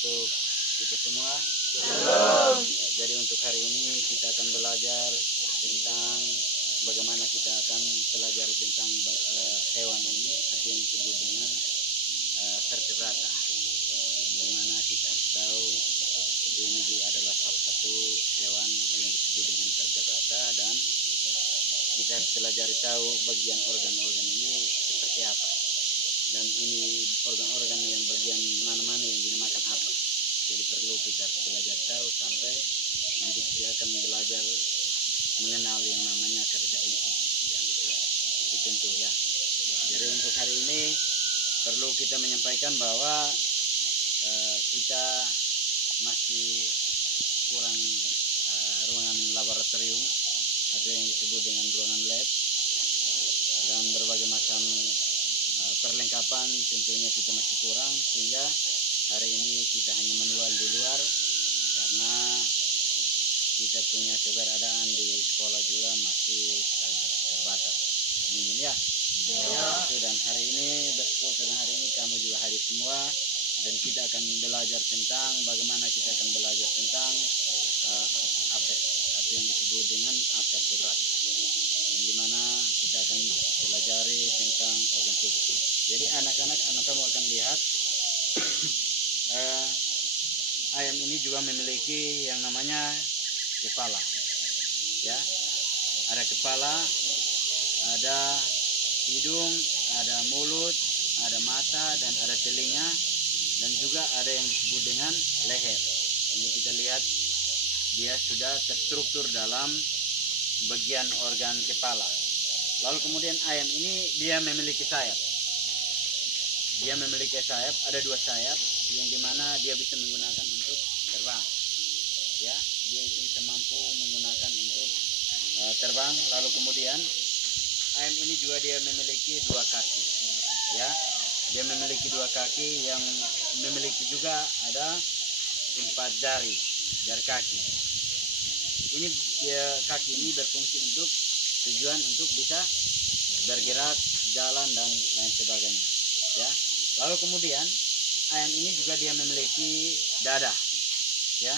untuk kita semua. Shalom. Jadi untuk hari ini kita akan belajar tentang bagaimana kita akan belajar tentang hewan ini, atau yang disebut dengan vertebrata. Dimana kita harus tahu ini adalah salah satu hewan yang disebut dengan vertebrata, dan kita harus belajar tahu bagian organ-organ ini seperti apa, dan ini organ-organ yang bagian mana-mana yang dinamakan apa. Jadi perlu kita harus belajar tahu sampai nanti kita akan belajar mengenal yang namanya kerja inti ya. Itu tentu ya. Jadi untuk hari ini perlu kita menyampaikan bahwa kita masih kurang ruangan laboratorium atau yang disebut dengan ruangan lab, dan berbagai macam perlengkapan tentunya kita masih kurang, sehingga hari ini kita hanya manual di luar karena kita punya keberadaan di sekolah juga masih sangat terbatas. Ini ya. Dan hari ini hari ini kamu juga hadir semua, dan kita akan belajar tentang bagaimana kita akan belajar tentang afek atau yang disebut dengan vertebrat, yang dimana kita akan pelajari tentang organ tubuh. Jadi anak kamu akan lihat ayam ini juga memiliki yang namanya kepala ya. Ada kepala, ada hidung, ada mulut, ada mata, dan ada telinga, dan juga ada yang disebut dengan leher. Ini kita lihat dia sudah terstruktur dalam bagian organ kepala. Lalu kemudian ayam ini dia memiliki sayap. Dia memiliki sayap, ada 2 sayap yang dimana dia bisa menggunakan untuk terbang. Ya, dia itu bisa mampu menggunakan untuk terbang. Lalu kemudian ayam ini juga dia memiliki 2 kaki. Ya, dia memiliki 2 kaki yang memiliki juga ada 4 jari kaki. Ini dia kaki ini berfungsi untuk tujuan untuk bisa bergerak, jalan, dan lain sebagainya. Ya. Lalu kemudian ayam ini juga dia memiliki dada. Ya.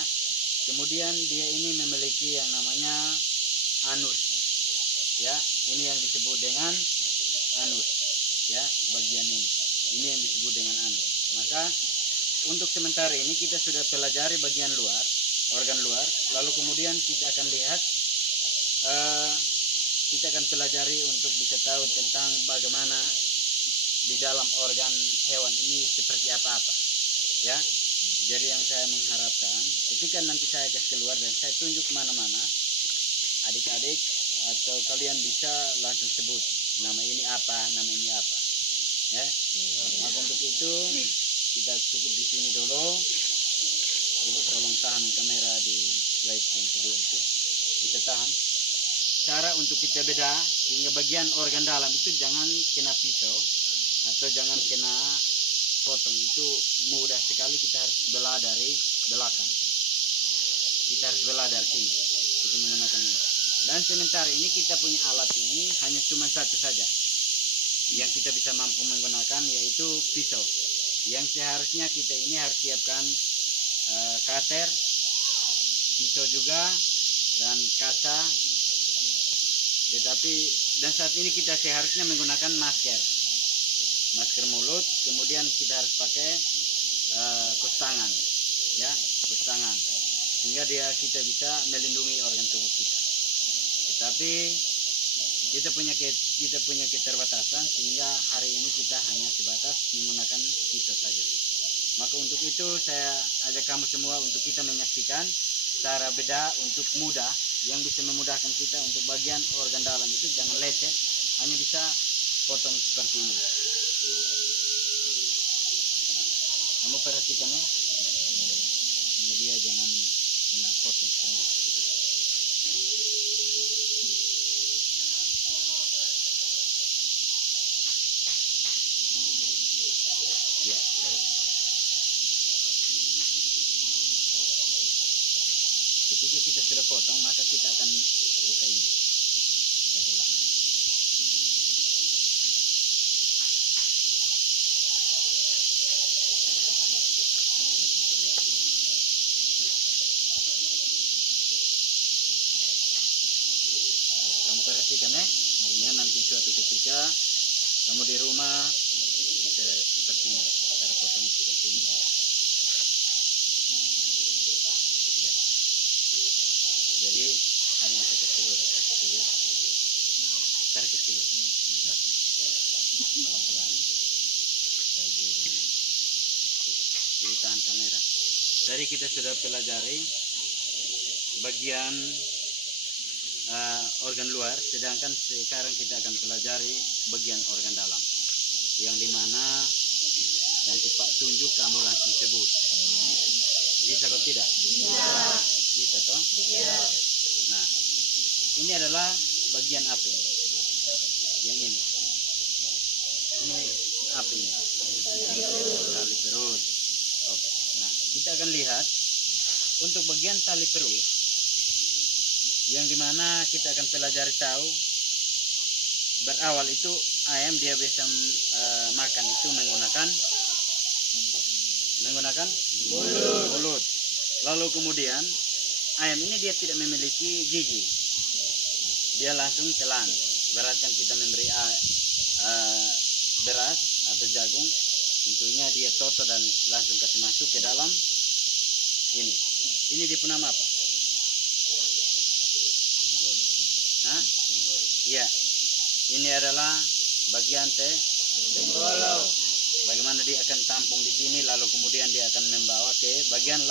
Kemudian dia ini memiliki yang namanya anus. Ya, ini yang disebut dengan anus. Ya, bagian ini. Ini yang disebut dengan anus. Maka untuk sementara ini kita sudah pelajari bagian luar, organ luar. Lalu kemudian kita akan lihat, kita akan pelajari untuk bisa tahu tentang bagaimana di dalam organ hewan ini seperti apa-apa. Ya, jadi yang saya mengharapkan ketika nanti saya kasih keluar dan saya tunjuk mana-mana, adik-adik atau kalian bisa langsung sebut nama ini apa, nama ini apa. Ya, maka untuk itu kita cukup di sini dulu. Ibu tolong tahan kamera di slide yang kedua itu, kita tahan. Cara untuk kita beda sehingga bagian organ dalam itu jangan kena pisau atau jangan kena potong, itu mudah sekali. Kita harus belah dari belakang, kita harus belah dari sini, kita menggunakan ini. Dan sementara ini kita punya alat ini hanya cuma satu saja yang kita bisa mampu menggunakan, yaitu pisau. Yang seharusnya kita ini harus siapkan cutter, pisau juga, dan kaca. Tetapi dan saat ini kita seharusnya menggunakan masker mulut, kemudian kita harus pakai kus tangan, ya, kus tangan, sehingga kita bisa melindungi organ tubuh kita. Tetapi kita punya keterbatasan, sehingga hari ini kita hanya sebatas menggunakan pisau saja. Maka untuk itu saya ajak kamu semua untuk kita menyaksikan cara beda untuk mudah, yang bisa memudahkan kita untuk bagian organ dalam itu jangan lecet, hanya bisa potong seperti ini. Kamu perhatikan ya, ini dia jangan kena potong semua. Ya. Ketika kita sudah potong, maka kita akan buka ini, kita belah. pastikan ya, sehingga nanti suatu ketika kamu di rumah bisa seperti ini, cara potong seperti ini. Ya. Jadi hari ini kita seluruh tarik ke seluruh pelan-pelan bagi jadi tahan kamera. Tadi kita sudah pelajari bagian organ luar, sedangkan sekarang kita akan pelajari bagian organ dalam, yang dimana nanti Pak tunjuk kamu langsung sebut. Bisa atau tidak? Bisa toh? Bisa. Nah, ini adalah bagian apa ini? Yang ini apa ini? Tali perut. Oke. Nah, kita akan lihat untuk bagian tali perut, yang dimana kita akan pelajari tahu berawal itu ayam dia bisa makan itu menggunakan mulut. Lalu kemudian ayam ini dia tidak memiliki gigi, dia langsung telan. Ibaratkan kita memberi beras atau jagung, tentunya dia toto dan langsung kasih masuk ke dalam ini. Ini dia nama apa? Hah? Iya. Ini adalah bagian tenggolo. Bagaimana dia akan tampung di sini, lalu kemudian dia akan membawa ke bagian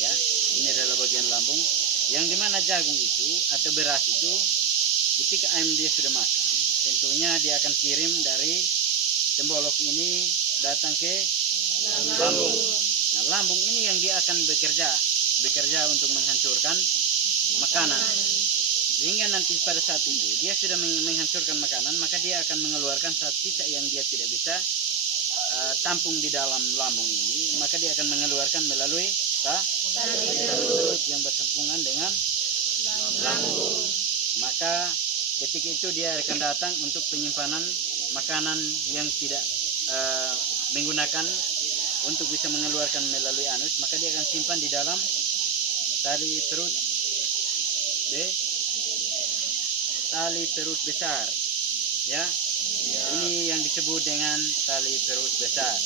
ya. Ini adalah bagian lambung, yang dimana jagung itu atau beras itu ketika ayam dia sudah makan, tentunya dia akan kirim dari tembolok ini datang ke lambung. Nah, lambung ini yang dia akan bekerja untuk menghancurkan makanan. Sehingga nanti pada saat itu dia sudah menghancurkan makanan, maka dia akan mengeluarkan saat sisa yang dia tidak bisa tampung di dalam lambung ini, maka dia akan mengeluarkan melalui tali perut yang bersambungan dengan lambung. Maka ketika itu dia akan datang untuk penyimpanan makanan yang tidak menggunakan untuk bisa mengeluarkan melalui anus, maka dia akan simpan di dalam tali perut tali perut besar, ya. Ini yang disebut dengan tali perut besar,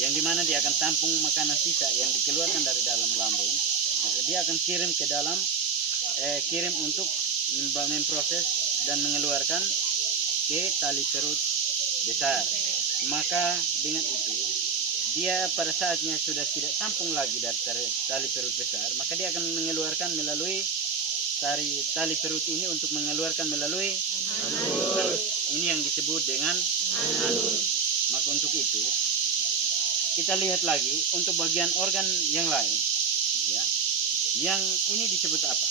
yang dimana dia akan tampung makanan sisa yang dikeluarkan dari dalam lambung, maka dia akan kirim ke dalam kirim untuk memproses dan mengeluarkan ke tali perut besar. Maka dengan itu dia pada saatnya sudah tidak tampung lagi dari tali perut besar, maka dia akan mengeluarkan melalui tali perut ini untuk mengeluarkan melalui anus. Ini yang disebut dengan anus. Maka untuk itu kita lihat lagi untuk bagian organ yang lain, ya. Yang ini disebut apa?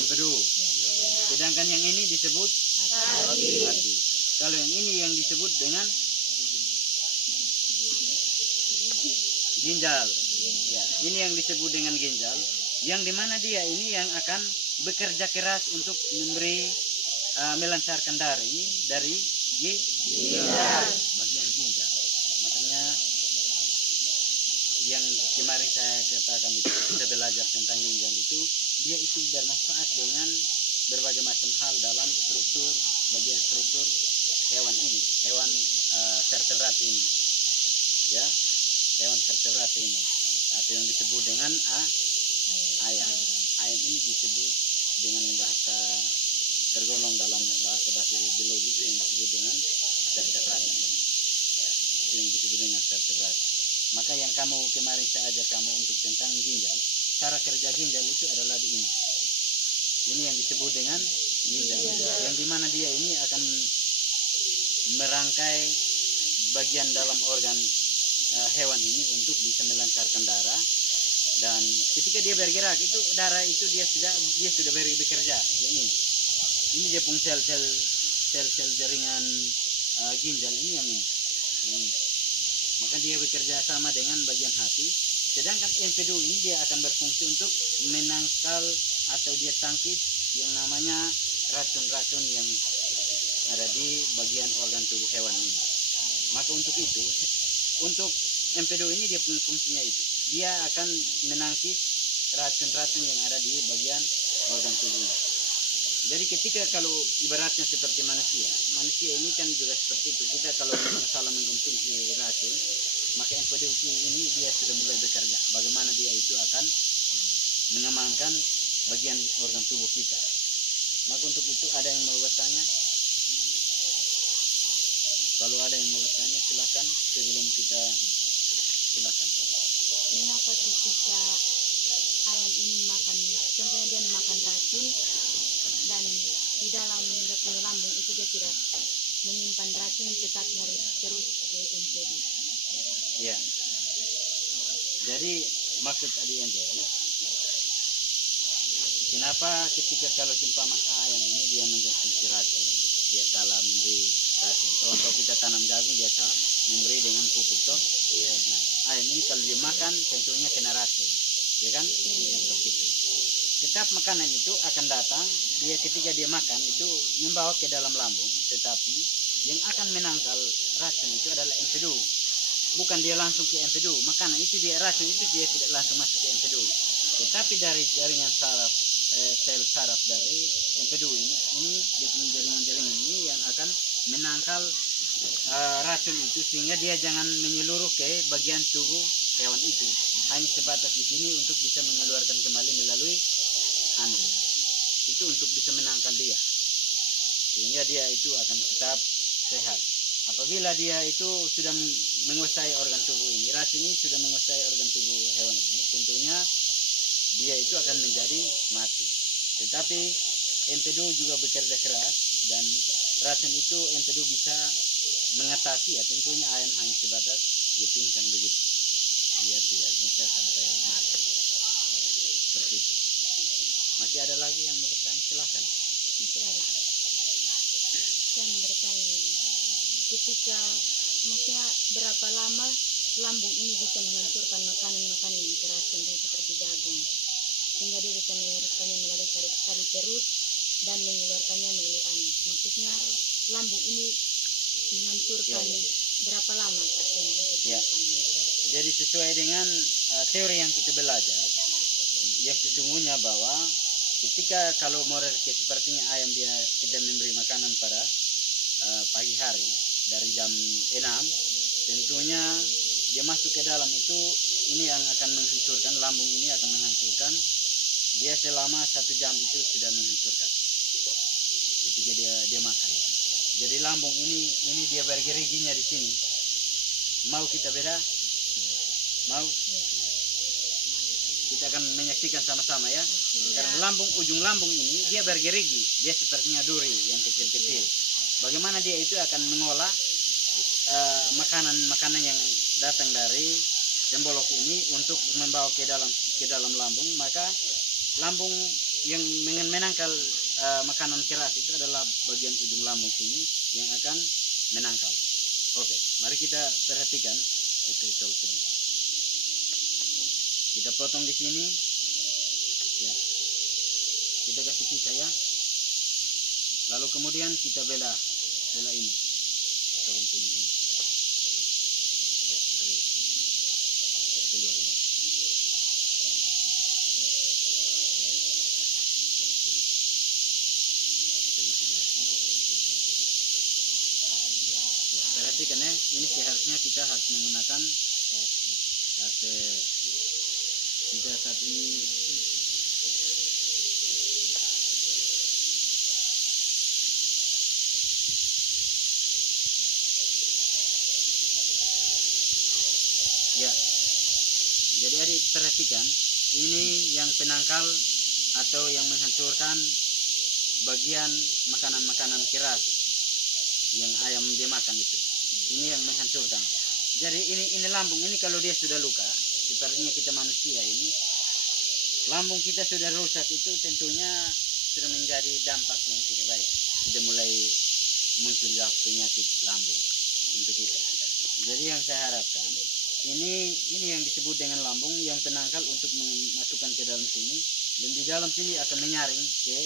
Empedu. Sedangkan yang ini disebut hati. Kalau yang ini yang disebut dengan ginjal. Ya, ini yang disebut dengan ginjal, yang dimana dia ini yang akan bekerja keras untuk memberi melancarkan darah ini dari ginjal, bagian ginjal. Makanya yang kemarin saya katakan itu, kita belajar tentang ginjal itu, dia itu bermanfaat dengan berbagai macam hal dalam bagian struktur hewan ini, hewan vertebrate ini, ya, hewan vertebrate ini, atau yang disebut dengan ayam. Ayam ini disebut dengan bahasa tergolong dalam bahasa biologi itu yang disebut dengan vertebrata. Ya, itu yang disebut dengan vertebrata. Maka yang kamu kemarin saya ajar kamu untuk tentang ginjal, cara kerja ginjal itu adalah di ini. Ini yang disebut dengan ginjal, yang dimana dia ini akan merangkai bagian dalam organ hewan ini untuk bisa melancarkan darah. Dan ketika dia bergerak itu darah itu dia sudah bekerja. Ini dia pun sel jaringan ginjal ini yang ini. Maka dia bekerja sama dengan bagian hati. Sedangkan empedu ini dia akan berfungsi untuk menangkal atau dia tangkis yang namanya racun-racun yang ada di bagian organ tubuh hewan ini. Maka untuk itu, untuk empedu ini dia punya fungsinya itu. Dia akan menangkis racun-racun yang ada di bagian organ tubuh. Jadi ketika kalau ibaratnya seperti manusia, manusia ini kan juga seperti itu. Kita kalau masalah mengkonsumsi racun, maka empedu ini dia sudah mulai bekerja. Bagaimana dia itu akan mengamankan bagian organ tubuh kita. Maka untuk itu ada yang mau bertanya? Kalau ada yang mau bertanya silakan sebelum kita silakan. Mengapa ketika ayam ini makan, contohnya dia makan racun dan di dalam dia punya lambung itu dia tidak menyimpan racun tetapi harus terus ke MPD? Ya. Jadi maksud Adi Angel, kenapa ketika kalau umpama ayam ini dia mengkonsumsi racun, dia salah memberi racun. Contoh kita tanam jagung biasa memberi dengan pupuk toh. Nah, ayam ini kalau dia makan tentunya kena racun, ya kan? Seperti itu. Tetap makanan itu akan datang, dia ketika dia makan itu membawa ke dalam lambung, tetapi yang akan menangkal racun itu adalah empedu. Bukan dia langsung ke empedu, makanan itu dia racun itu dia tidak langsung masuk ke empedu. Tetapi dari jaringan saraf sel saraf dari empedu ini dia punya jaringan-jaringan ini yang akan menangkal racun itu sehingga dia jangan menyeluruh ke bagian tubuh hewan itu, hanya sebatas di sini untuk bisa mengeluarkan kembali melalui anus. Itu untuk bisa menangkal dia sehingga dia itu akan tetap sehat. Apabila dia itu sudah menguasai organ tubuh ini, racun ini sudah menguasai organ tubuh hewan ini, tentunya dia itu akan menjadi mati. Tetapi empedu juga bekerja keras dan racun itu empedu bisa mengatasi, ya tentunya ayam hanya sebatas dia pingsan begitu, dia tidak bisa sampai mati seperti itu. Masih ada lagi yang mau bertanya? Silahkan. Masih ada. Saya bertanya, ketika maksudnya berapa lama lambung ini bisa menghancurkan makanan-makanan yang keras contohnya seperti jagung sehingga dia bisa mengeluarkannya melalui tali perut dan mengeluarkannya melalui anus. Maksudnya lambung ini menghancurkan berapa lama Pak untuk makanan yang keras? Jadi sesuai dengan teori yang kita belajar, yang sesungguhnya bahwa ketika kalau model sepertinya ayam dia tidak memberi makanan pada pagi hari dari jam 6, tentunya dia masuk ke dalam itu, ini yang akan menghancurkan lambung ini, akan menghancurkan dia selama 1 jam itu sudah menghancurkan ketika dia makan. Jadi lambung ini dia bergeriginya di sini. Mau kita beda? Mau? Kita akan menyaksikan sama-sama ya. Karena ujung lambung ini dia bergerigi, dia sepertinya duri yang kecil-kecil. Bagaimana dia itu akan mengolah makanan-makanan yang datang dari tembolok ini untuk membawa ke dalam lambung, maka lambung yang menangkal makanan keras itu adalah bagian ujung lambung sini yang akan menangkal. Oke, mari kita perhatikan itu solusinya. Kita potong di sini, ya. Kita kasih pisah ya. Lalu kemudian kita bela ini. Tolong pilih ini. Ya, keluar ini. Tolong pilih. Ya, perhatikan ya, ini seharusnya kita harus menggunakan kita saat ini ya. Jadi adik perhatikan, ini yang penangkal atau yang menghancurkan bagian makanan-makanan keras yang ayam dia makan itu. Ini yang menghancurkan. Jadi ini lambung ini kalau dia sudah luka, sepertinya kita manusia ini, lambung kita sudah rusak itu tentunya sudah menjadi dampak yang tidak baik. Sudah mulai muncul penyakit lambung untuk kita. Jadi yang saya harapkan, ini yang disebut dengan lambung yang penangkal untuk memasukkan ke dalam sini, dan di dalam sini akan menyaring ke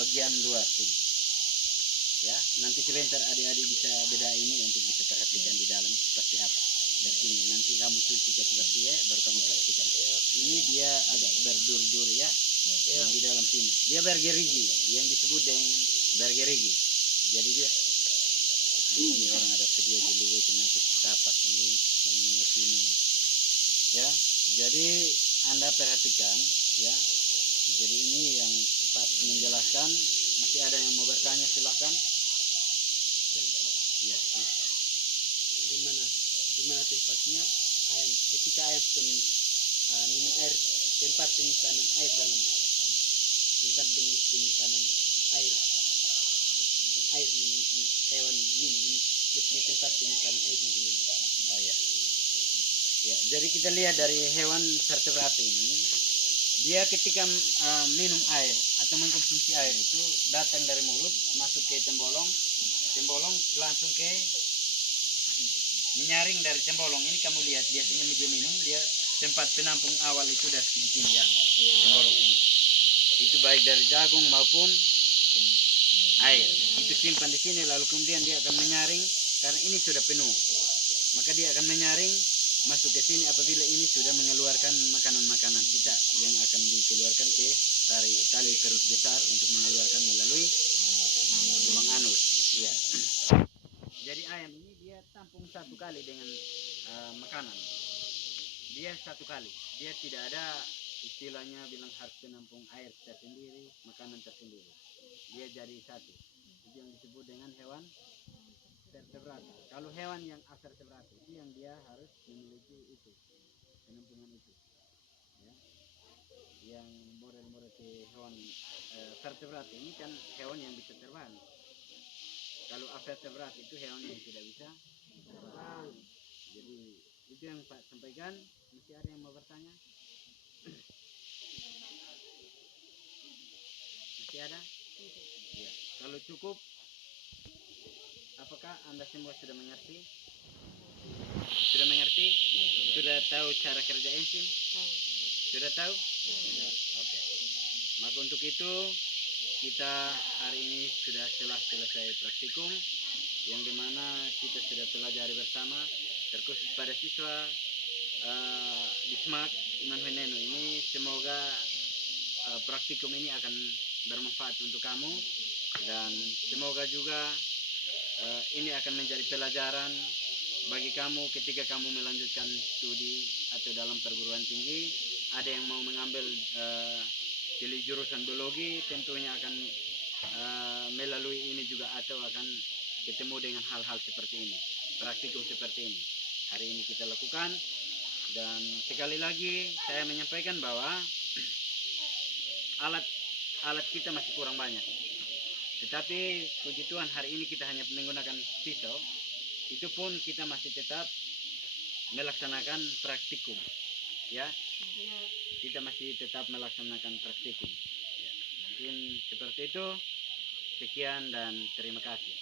bagian luar sini. Ya, nanti sebentar adik-adik bisa beda ini untuk bisa perhatikan di dalam seperti apa. Dari sini nanti kamu cuci ke seperti ya, baru kamu perhatikan. Ini ini dia agak berdur-dur ya, yang di dalam sini. Dia bergerigi, yang disebut dengan bergerigi. Jadi dia ini orang ada video dulu itu nanti kapas dulu kalau mengerti ini ya. Jadi Anda perhatikan ya. Jadi ini yang Pak menjelaskan. Masih ada yang mau bertanya, silahkan. Ya, silahkan. Di mana tempatnya ayam ketika ayam minum air, tempat penyimpanan air dalam tempat penyimpanan air hewan minum ini di tempat penyimpanan air ini di mana? Oh ya. Ya, jadi kita lihat dari hewan vertebrata ini, dia ketika minum air atau mengkonsumsi air itu datang dari mulut masuk ke tembolong langsung ke menyaring dari tembolong ini. Kamu lihat biasanya dia minum, dia tempat penampung awal itu dari sini ya, tembolong ini. Itu baik dari jagung maupun air. Itu simpan di sini lalu kemudian dia akan menyaring karena ini sudah penuh. Maka dia akan menyaring masuk ke sini apabila ini sudah mengeluarkan makanan-makanan sisa yang akan dikeluarkan ke tali perut besar untuk mengeluarkan melalui lubang anus. Ya. Jadi ayam ini dia tampung satu kali dengan makanan. Dia satu kali. Dia tidak ada istilahnya bilang harus menampung air tersendiri, makanan tersendiri. Dia jadi satu. Itu yang disebut dengan hewan vertebrata. Kalau hewan yang avertebrata itu yang dia harus memiliki itu penampungan itu. Ya. Yang model-model hewan vertebrata ini kan hewan yang bisa terbang. Kalau avertebrata itu hewan yang tidak bisa terbang. Jadi itu yang Pak sampaikan. Masih ada yang mau bertanya? Masih ada? Ya. Kalau cukup, apakah Anda semua sudah mengerti? Sudah mengerti? Sudah tahu cara kerja enzim? Sudah tahu? Oke. Maka untuk itu kita hari ini sudah selesai praktikum yang dimana kita sudah pelajari bersama, terkhusus pada siswa di SMAK Iman Veneno ini. Semoga praktikum ini akan bermanfaat untuk kamu dan semoga juga ini akan menjadi pelajaran bagi kamu ketika kamu melanjutkan studi atau dalam perguruan tinggi. Ada yang mau mengambil pilih jurusan biologi, tentunya akan melalui ini juga atau akan ketemu dengan hal-hal seperti ini, praktikum seperti ini. Hari ini kita lakukan dan sekali lagi saya menyampaikan bahwa alat kita masih kurang banyak. Tetapi puji Tuhan hari ini kita hanya menggunakan pisau. Itu pun kita masih tetap melaksanakan praktikum. Ya, kita masih tetap melaksanakan praktikum. Ya, mungkin seperti itu. Sekian dan terima kasih.